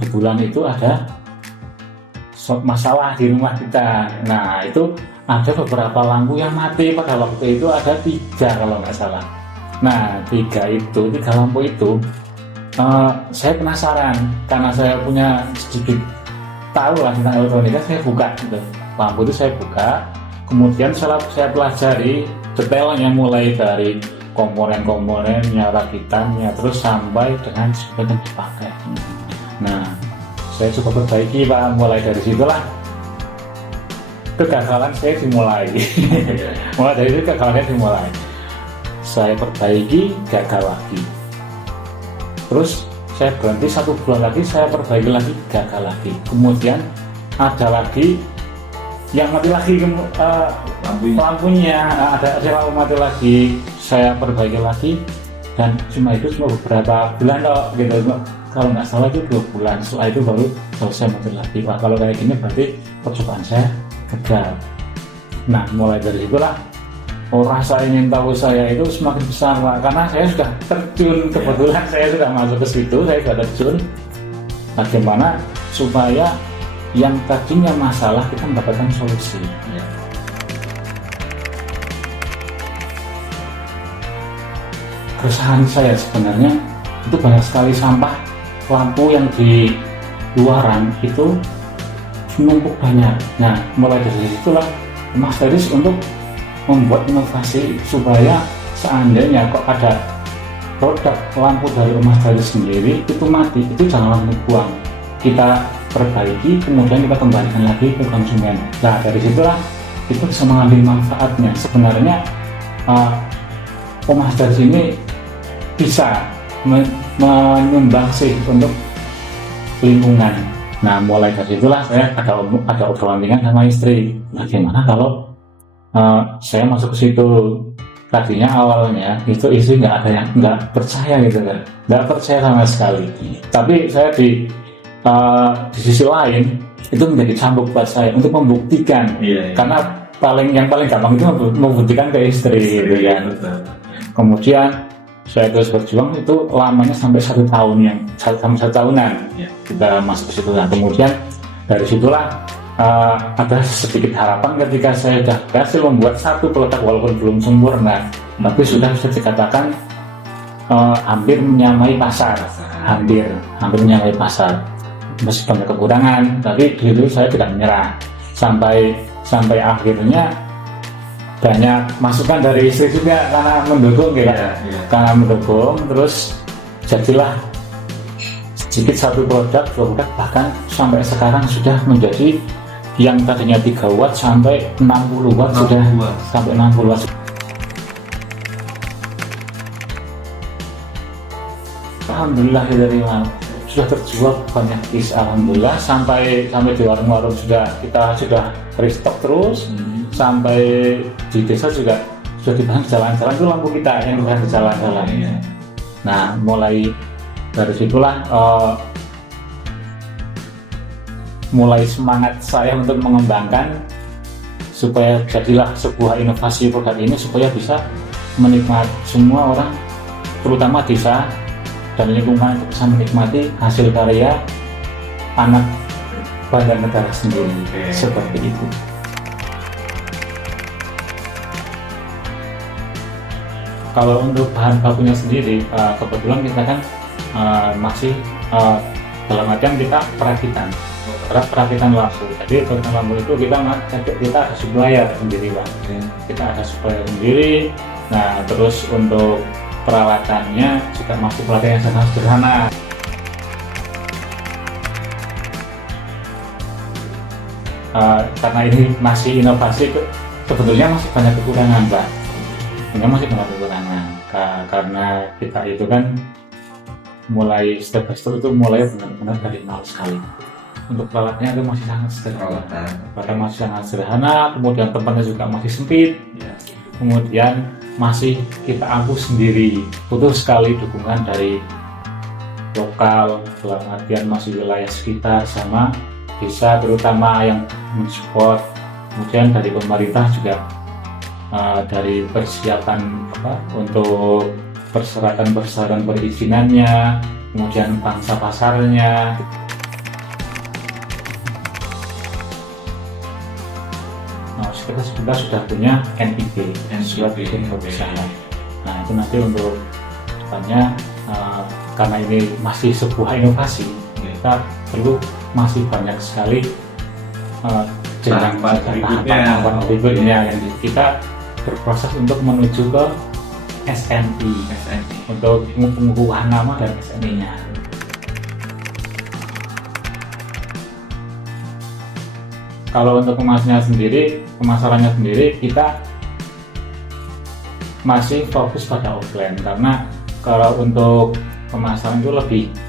kebetulan itu ada masalah di rumah kita. Nah itu ada beberapa lampu yang mati, pada waktu itu ada 3 kalau nggak salah. Nah 3 lampu itu saya penasaran karena saya punya sedikit tahu lah tentang elektronika. Saya buka gitu. Lampu itu saya buka, kemudian saya pelajari detailnya mulai dari komponen-komponennya, rakitannya, terus sampai dengan sebagian dipakai. Nah saya coba perbaiki Pak, mulai dari situlah kegagalan saya dimulai. Mulai dari itu kegagalannya dimulai. Saya perbaiki, gagal lagi. Terus saya berhenti 1 bulan lagi, saya perbaiki lagi, gagal lagi. Kemudian ada lagi yang mati lagi lampunya, ada lampu mati lagi, saya perbaiki lagi, dan cuma beberapa bulan kok gitu. Kalau nggak salah itu 2 bulan, setelah itu baru selesai mati lagi. Wah, kalau kayak gini berarti percobaan saya gagal. Nah mulai dari itulah rasa ingin tahu saya itu semakin besar Pak, karena saya sudah terjun, kebetulan saya sudah masuk ke situ, saya sudah terjun bagaimana supaya yang tadinya masalah kita mendapatkan solusi. Keresahan saya sebenarnya itu banyak sekali sampah lampu yang di luaran itu menumpuk banyak. Nah mulai dari situlah Mas Teris untuk membuat inovasi supaya seandainya kok ada produk lampu dari Mas Teris sendiri itu mati, itu jangan langsung buang, kita perbaiki, kemudian kita kembalikan lagi ke konsumen. Nah dari situlah itu bisa mengambil manfaatnya. Sebenarnya Mas Teris ini bisa menyumbangsi untuk lingkungan. Nah mulai dari itulah saya ada obrolan ringan sama istri, bagaimana kalau saya masuk ke situ. Tadinya awalnya itu istri nggak percaya gitu kan, nggak percaya sama sekali. Tapi saya di sisi lain itu menjadi cambuk buat saya untuk membuktikan, karena yang paling gampang itu membuktikan ke istri gitu kan. Kemudian saya terus berjuang, itu lamanya sampai 1 tahun, sampai 1 tahunan kita masuk ke situ. Nah kemudian dari situlah ada sedikit harapan ketika saya sudah berhasil membuat 1 produk walaupun belum sempurna, tapi sudah bisa dikatakan hampir menyamai pasar, hampir menyamai pasar. Masih banyak kekurangan, tapi dulu saya tidak menyerah sampai akhirnya banyak masukan dari istri juga karena mendukung karena mendukung, terus jadilah sedikit 1 produk, 2 produk, bahkan sampai sekarang sudah menjadi yang tadinya 3 watt sampai 60 watt, sudah sampai 60 watt. Alhamdulillah dari sudah terjual banyak piece, alhamdulillah, sampai di warung-warung kita sudah restock terus, sampai di desa juga sudah dipasang jalan-jalan, itu lampu kita yang dipasang di jalan-jalan. Nah mulai dari situlah mulai semangat saya untuk mengembangkan supaya jadilah sebuah inovasi produk ini, supaya bisa menikmati semua orang, terutama desa dan lingkungan, bisa menikmati hasil karya anak bangsa negara sendiri. Seperti itu. Kalau untuk bahan bakunya sendiri, kebetulan kita kan masih dalam artian kita perakitan lampu. Jadi perakitan lampu itu kita ada supplier sendiri Pak. Kita ada supplier sendiri. Nah terus untuk peralatannya juga masih peralatan yang sangat sederhana. Karena ini masih inovasi, sebetulnya masih banyak kekurangan Pak. Masih banyak kekurangan karena kita itu kan mulai step by step, itu mulai benar-benar dari nol sekali. Untuk peralatannya itu masih sangat sederhana, kemudian tempatnya juga masih sempit, kemudian masih kita ampuh sendiri, butuh sekali dukungan dari lokal, dalam artian masih wilayah sekitar sama desa terutama yang mensupport. Kemudian dari pemerintah juga dari persiapan untuk persyaratan perizinannya, kemudian pangsa pasarnya. kita sudah punya NIB, surat izin berusaha. Nah itu nanti untuk depannya, karena ini masih sebuah inovasi, kita perlu masih banyak sekali jenjang tahapan berikutnya yang kita berproses untuk menuju ke SNI untuk pengukuhan nama dan SNI-nya. Kalau untuk pemasarannya sendiri kita masih fokus pada offline, karena kalau untuk pemasaran itu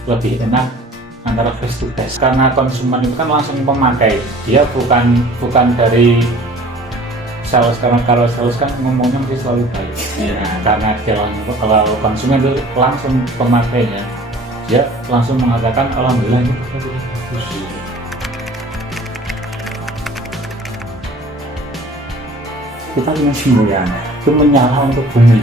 lebih enak antara face to face, karena konsumen itu kan langsung pemakai, dia bukan dari sales, karena kalau sales kan ngomongnya mesti selalu baik. Karena dia langsung, kalau konsumen itu langsung pemakainya, dia langsung mengatakan alhamdulillah ini bagus. Kita punya semboyan itu menyala untuk bumi.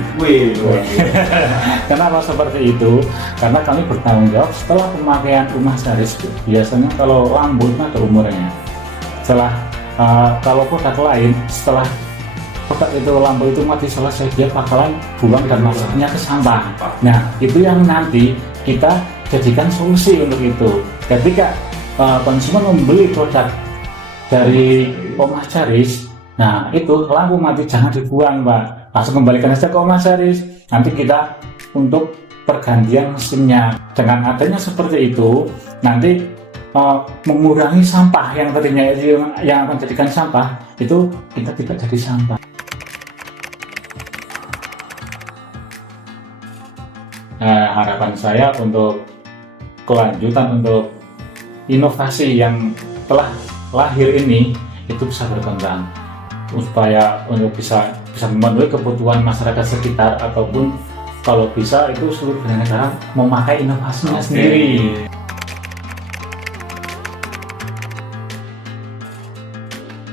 Kenapa seperti itu? Karena kami bertanggung jawab setelah pemakaian rumah series. Biasanya kalau lampu itu ada umurnya. Setelah kalau produk lain, setelah produk itu lampu itu mati selesai, dia bakalan buang dan masuknya ke sampah. Nah itu yang nanti kita jadikan solusi untuk itu. Ketika konsumen membeli produk dari Omah Charis, nah itu lampu mati jangan dibuang Pak, langsung kembalikan saja ke Omah Charis. Nanti kita untuk pergantian mesinnya. Dengan adanya seperti itu, nanti mengurangi sampah yang tadinya yang akan jadikan sampah itu kita tidak jadi sampah. Harapan saya untuk kelanjutan untuk inovasi yang telah lahir ini itu bisa berkembang, supaya untuk bisa memenuhi kebutuhan masyarakat sekitar, ataupun kalau bisa itu seluruh negara memakai inovasinya sendiri.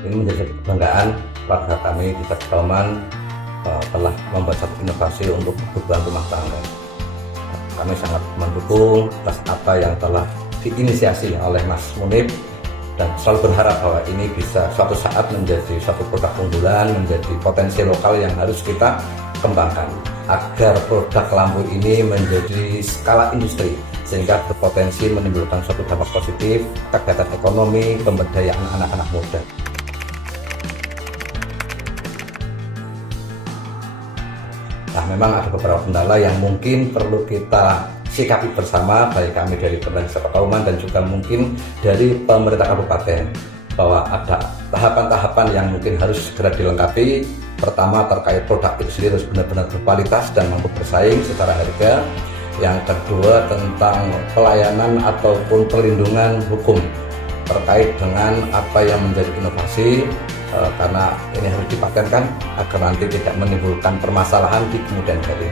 Ini menjadi kebanggaan warga kami di Tegalman telah membuat satu inovasi untuk kebutuhan rumah tangga. Kami sangat mendukung atas apa yang telah diinisiasi oleh Mas Munib, dan selalu berharap bahwa ini bisa suatu saat menjadi suatu produk unggulan, menjadi potensi lokal yang harus kita kembangkan agar produk lampu ini menjadi skala industri, sehingga berpotensi menimbulkan suatu dampak positif, kegiatan ekonomi, pemberdayaan anak-anak muda. Nah, memang ada beberapa kendala yang mungkin perlu kita sikapi bersama, baik kami dari pemerintah Kauman dan juga mungkin dari pemerintah kabupaten, bahwa ada tahapan-tahapan yang mungkin harus segera dilengkapi. Pertama, terkait produk itu sendiri harus benar-benar berkualitas dan mampu bersaing secara harga. Yang kedua, tentang pelayanan ataupun perlindungan hukum terkait dengan apa yang menjadi inovasi, karena ini harus dipatenkan agar nanti tidak menimbulkan permasalahan di kemudian hari.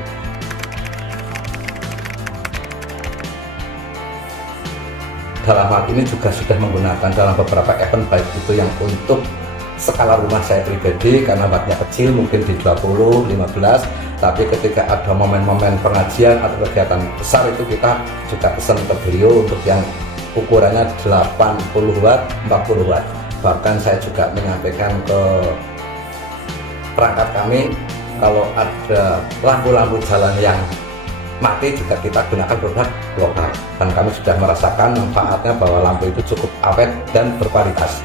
Dalam hal ini juga sudah menggunakan dalam beberapa event, baik itu yang untuk skala rumah saya pribadi karena wattnya kecil mungkin di 20, 15, tapi ketika ada momen-momen pengajian atau kegiatan besar itu kita juga pesan ke beliau untuk yang ukurannya 80 watt, 40 watt. Bahkan saya juga menyampaikan ke perangkat kami, kalau ada lampu-lampu jalan yang mati juga kita gunakan produk lokal, dan kami sudah merasakan manfaatnya bahwa lampu itu cukup awet dan berkualitas.